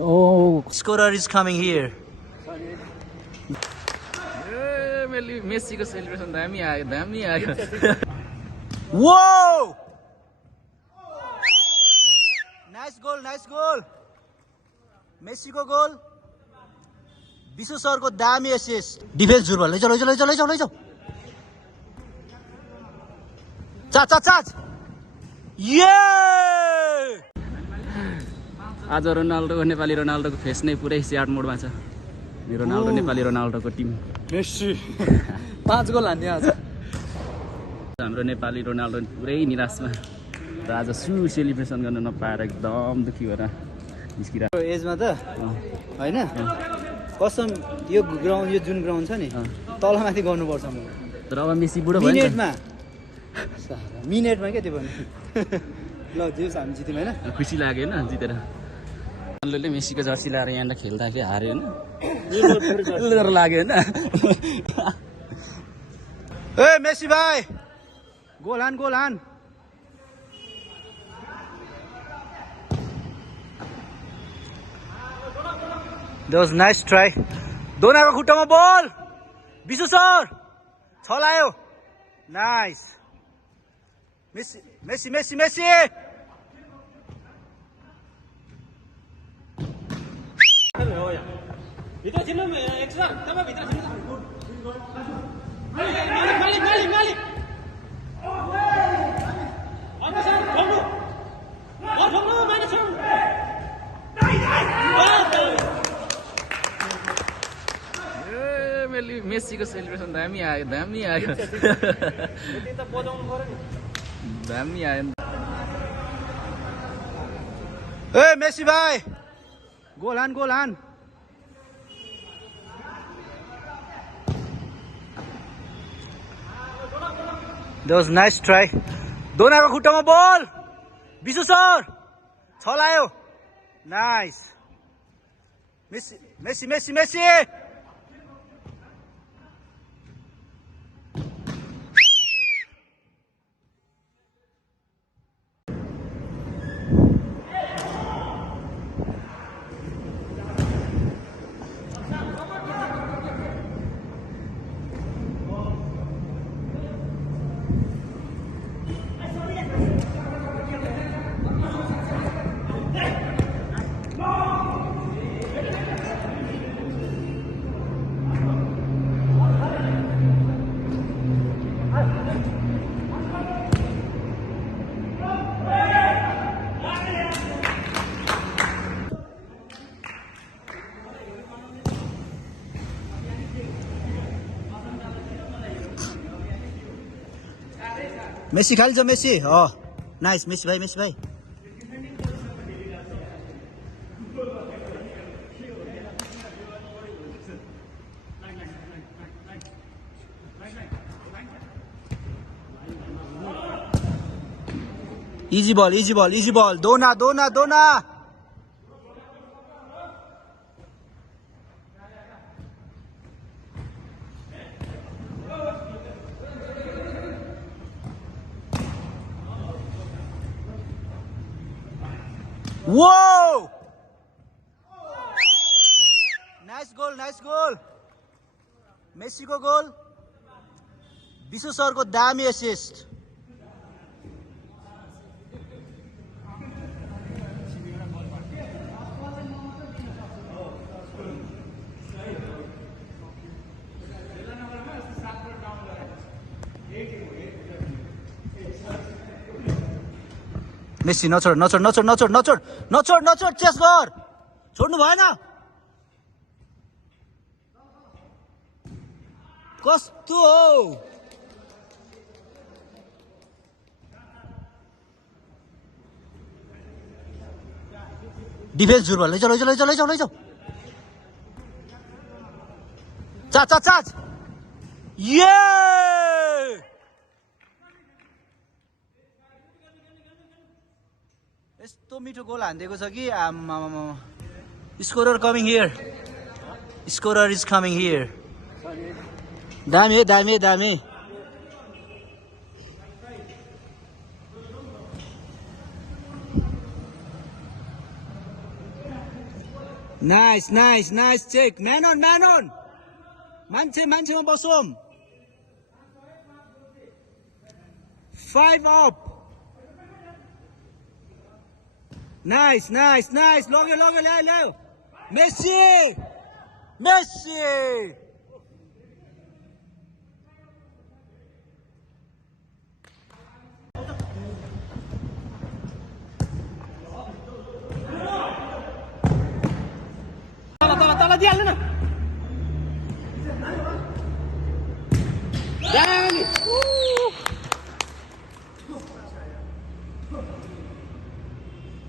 Oh, Scorer is coming here. Messi को celebration दामी आयो. Whoa! Nice goal. Messi को goal. विशु सर को दामी assist. Defense झुर भयो. लैजाऊ. चाच. Yeah! आज रोनाल्डोको नेपाली रोनाल्डोको फेस नै पुरै स्याड मोडमा छ. रोनाल्डो नेपाली रोनाल्डोको टिम. मेसी 5 गोल हान्यो आज. हाम्रो नेपाली रोनाल्डो पुरै निराशमा. र आज सेलिब्रेसन गर्न नपाएर एकदम दुखी भएर निस्किरहेको. एजमा त हैन कसम यो ग्राउन्ड यो जुन ग्राउन्ड छ नि तलमाथि गर्नुपर्छ म. तर अब मेसी बुढो भयो नि. मिनेटमा के त्यो भन्नु. ल जेस हामी जित्यौँ हैन. खुसी लाग्यो हैन जितेर. रोनाल्डोले मेसीको जर्सी लाएर यहाँ खेल्दा चाहिँ हार्यो हैन. डर लाग्यो हैन. ए मेसी भाइ गोल हान. That was nice try. दोनाको खुट्टामा बल. विशु सर छलायो. Nice. Messi. भित्र छिर्नु एक्स्ट्रा तपाईँ भित्र छिर्नु मालिक मेसीको सेलिब्रेसन दामी आयो. दामी आयो. ए मेसी भाइ गोल हान. That was nice try. दोनाको खुट्टामा बल. विशु सर छलायो. Nice. Messi. मेसी खाली छ मेसी. नाइस मेसी भाइ. Easy ball. Dona. Whoa! Nice goal. Messi को गोल. विशु सर को दामी असिस्ट. मेसी नछोड चेस गर. छोड्नु भएन. कस्तो हो डिफेन्स झुर भयो. लैजाऊ. चाच. ये यस्तो मिठो गोल हान्दिएको छ कि scorer coming here. Scorer is coming here. Dami. Nice nice nice check man अन मान्छेमा बसौँ 5 अप नाइस लग्यो ल्यायो मेस्सी तल दिइहाल्नु न दामी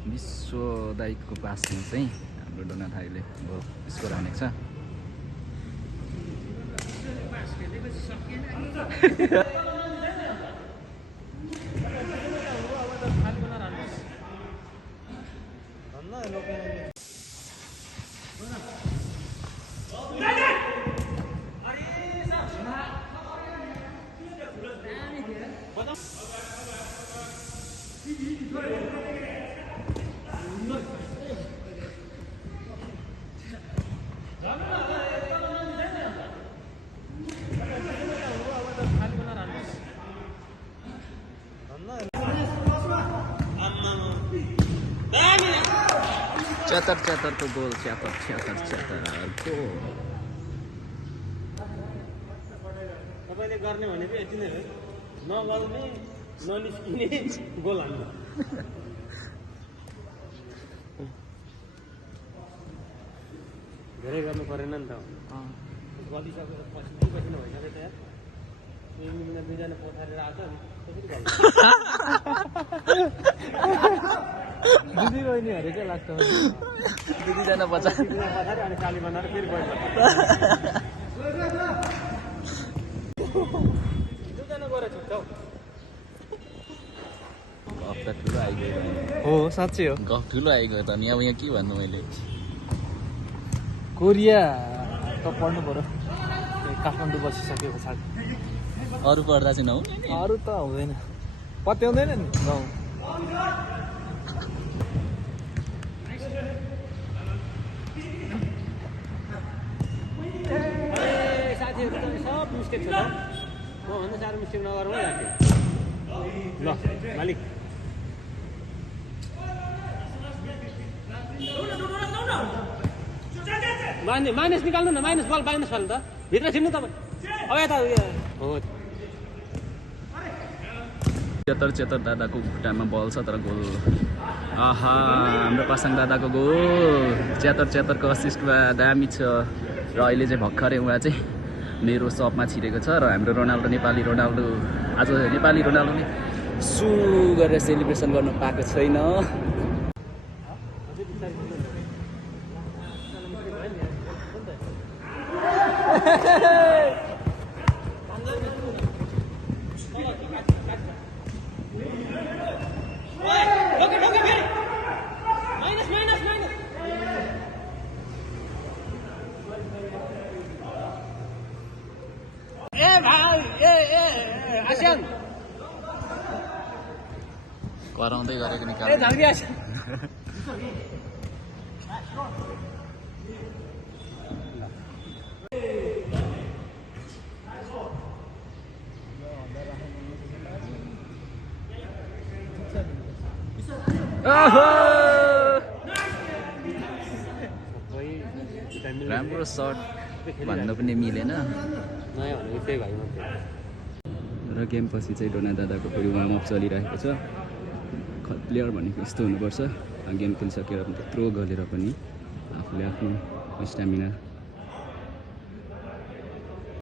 विश्व दाइको पासमा चाहिँ हाम्रो डोना थाईले गोल स्कोर हानेको छ च्यातरको गोल च्यातर तपाईँले गर्ने भनेको यति नै हो नगर्ने ननिस्किने गोल हान्नु धेरै गर्नु परेन नि त गलिसकेर पसिना भइसक्यो त यार दुईजना पथारेर आएको दिदी बहिनीहरू चाहिँ लाग्छ दुईजना बच्चा पथारे अनि काली बनाएर फेरि गयो दुईजना गएर छुट्छ गफ त ठुलो आइगयो हो साँच्चै हो गफ ठुलो आइगयो त नि अब यहाँ के भन्नु मैले कोरिया त पढ्नु पर्यो काठमाडौँ बसिसके पछाडि अरू पढ्दा चाहिँ नहुने नि अरू त हुँदैन पत्याउँदैन नि गाउँ साथीहरू त सब मिस्टेक छ त मभन्दा साह्रो मिस्टेक नगरौँ है राखेँ ल मालिक माइनस निकाल्नु न माइनस बल माइनस फाल्नु त भित्र छिर्नु तपाईँ अब यता हो चेतर दादाको खुट्टामा बल छ तर गोल आहा हाम्रो पासाङ दादाको गोल च्यातरको असिस्टमा दामी छ र अहिले चाहिँ भर्खरै उहाँ चाहिँ मेरो सपमा छिरेको छ र हाम्रो नेपाली रोनाल्डो आज नेपाली रोनाल्डोले सु गरेर सेलिब्रेसन गर्नु पाएको छैन कराउँदै गरेको निकाल राम्रो सर्ट भन्नु पनि मिलेन र गेम पछि चाहिँ डोना दादाको फेरि वार्मअप चलिरहेको छ प्लेयर भनेको यस्तो हुनुपर्छ गेम खेलिसकेर त्यत्रो गरेर पनि आफूले आफ्नो स्टामिना